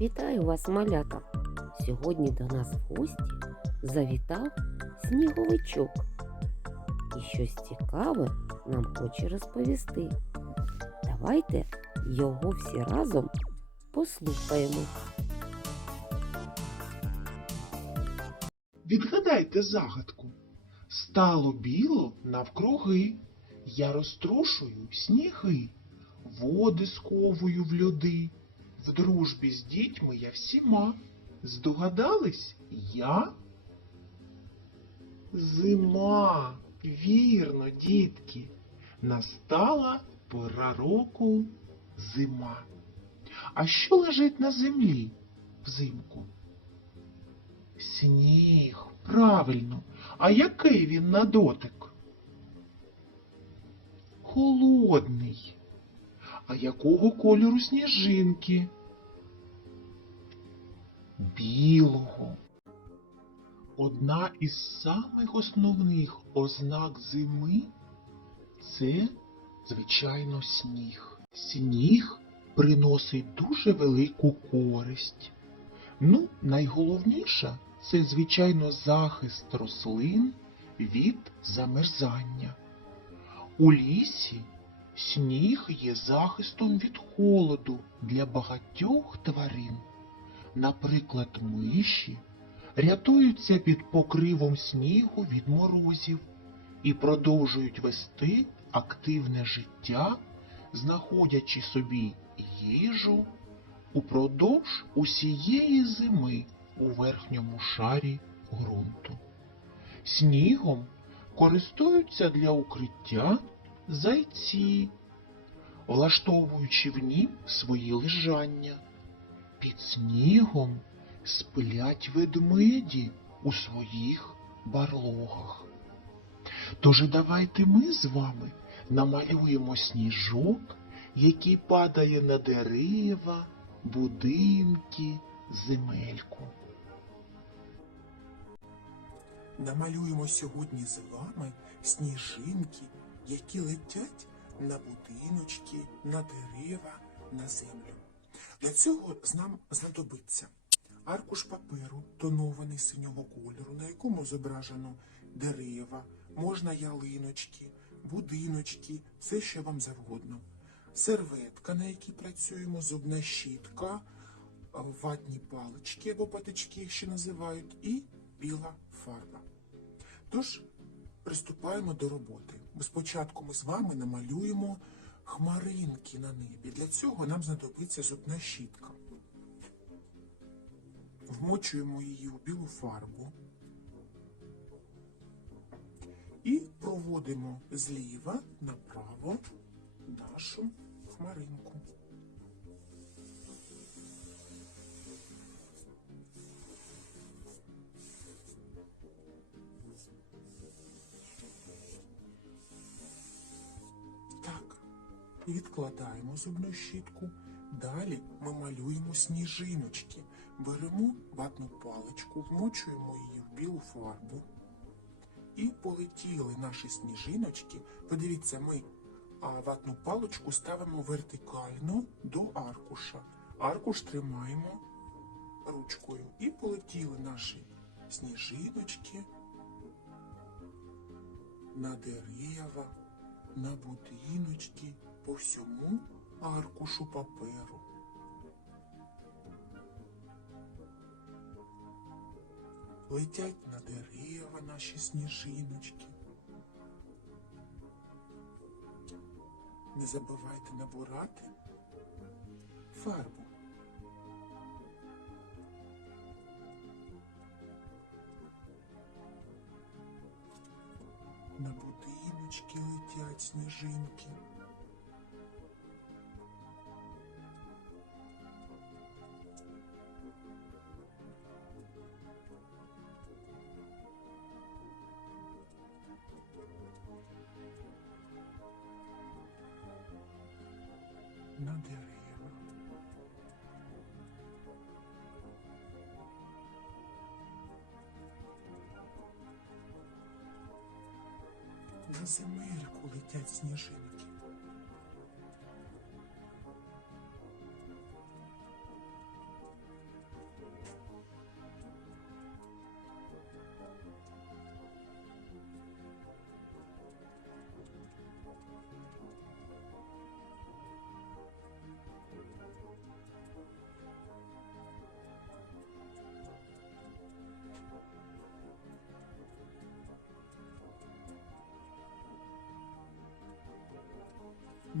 Вітаю вас, малята! Сьогодні до нас в гості завітав сніговичок. І щось цікаве нам хоче розповісти. Давайте його всі разом послухаємо. Відгадайте загадку. Стало біло навкруги, я розтрушую сніги, води сковую в льоди, в дружбі з дітьми я всіма. Здогадались я? Зима, вірно, дітки, настала пора року зима. А що лежить на землі взимку? Сніг, правильно. А який він на дотик? Холодний. А якого кольору сніжинки? Білого. Одна із самих основних ознак зими це, звичайно, сніг. Сніг приносить дуже велику користь. Ну, найголовніше це, звичайно, захист рослин від замерзання. У лісі сніг є захистом від холоду для багатьох тварин. Наприклад, миші рятуються під покривом снігу від морозів і продовжують вести активне життя, знаходячи собі їжу упродовж усієї зими у верхньому шарі ґрунту. Снігом користуються для укриття зайці, влаштовуючи в нім свої лежання. Під снігом сплять ведмеді у своїх барлогах. Тож давайте ми з вами намалюємо сніжок, який падає на дерева, будинки, земельку. Намалюємо сьогодні з вами сніжинки, які летять на будиночки, на дерева, на землю. Для цього нам знадобиться аркуш паперу, тонований синього кольору, на якому зображено дерева, можна ялиночки, будиночки, все, що вам завгодно. Серветка, на якій працюємо, зубна щітка, ватні палички або патички, їх ще називають, і біла фарба. Тож, приступаємо до роботи. Спочатку ми з вами намалюємо хмаринки на небі. Для цього нам знадобиться зубна щітка. Вмочуємо її у білу фарбу і проводимо зліва направо нашу хмаринку. Відкладаємо зубну щітку. Далі ми малюємо сніжиночки. Беремо ватну паличку, вмочуємо її в білу фарбу. І полетіли наші сніжиночки. Подивіться, ми ватну паличку ставимо вертикально до аркуша. Аркуш тримаємо ручкою. І полетіли наші сніжиночки на дерева, на будиночки, по всьому аркушу паперу. Летять на дерева наші сніжиночки. Не забувайте набирати фарбу. Будиночки летять сніжинки. На дерева. На земельку летять сніжинки.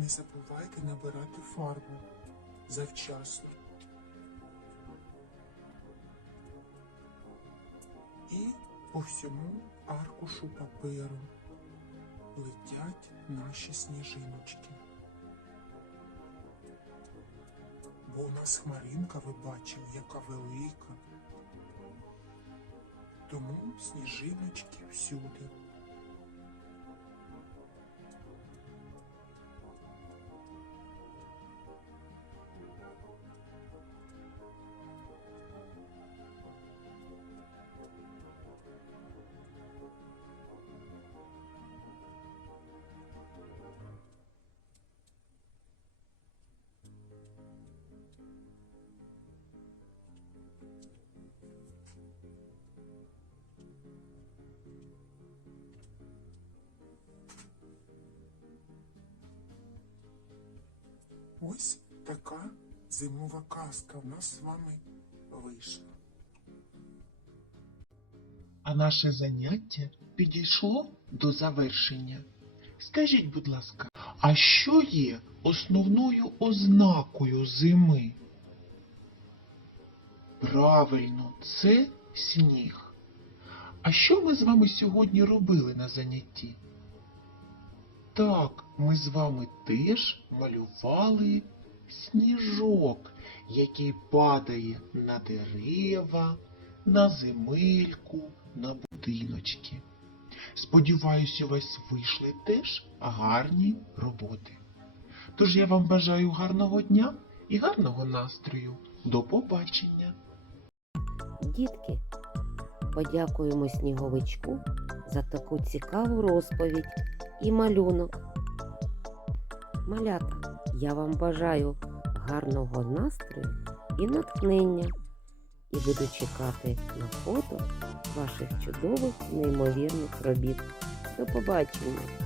Не забувайте набирати фарбу завчасно. І по всьому аркушу паперу летять наші сніжиночки. Бо у нас хмаринка, ви бачили, яка велика. Тому сніжиночки всюди. Ось така зимова казка в нас з вами вийшла. А наше заняття підійшло до завершення. Скажіть, будь ласка, а що є основною ознакою зими? Правильно, це сніг. А що ми з вами сьогодні робили на занятті? Так, ми з вами теж малювали сніжок, який падає на дерева, на земельку, на будиночки. Сподіваюся, у вас вийшли теж гарні роботи. Тож я вам бажаю гарного дня і гарного настрою. До побачення! Дітки, подякуємо сніговичку за таку цікаву розповідь і малюнок. Малята, я вам бажаю гарного настрою і натхнення і буду чекати на фото ваших чудових неймовірних робіт. До побачення!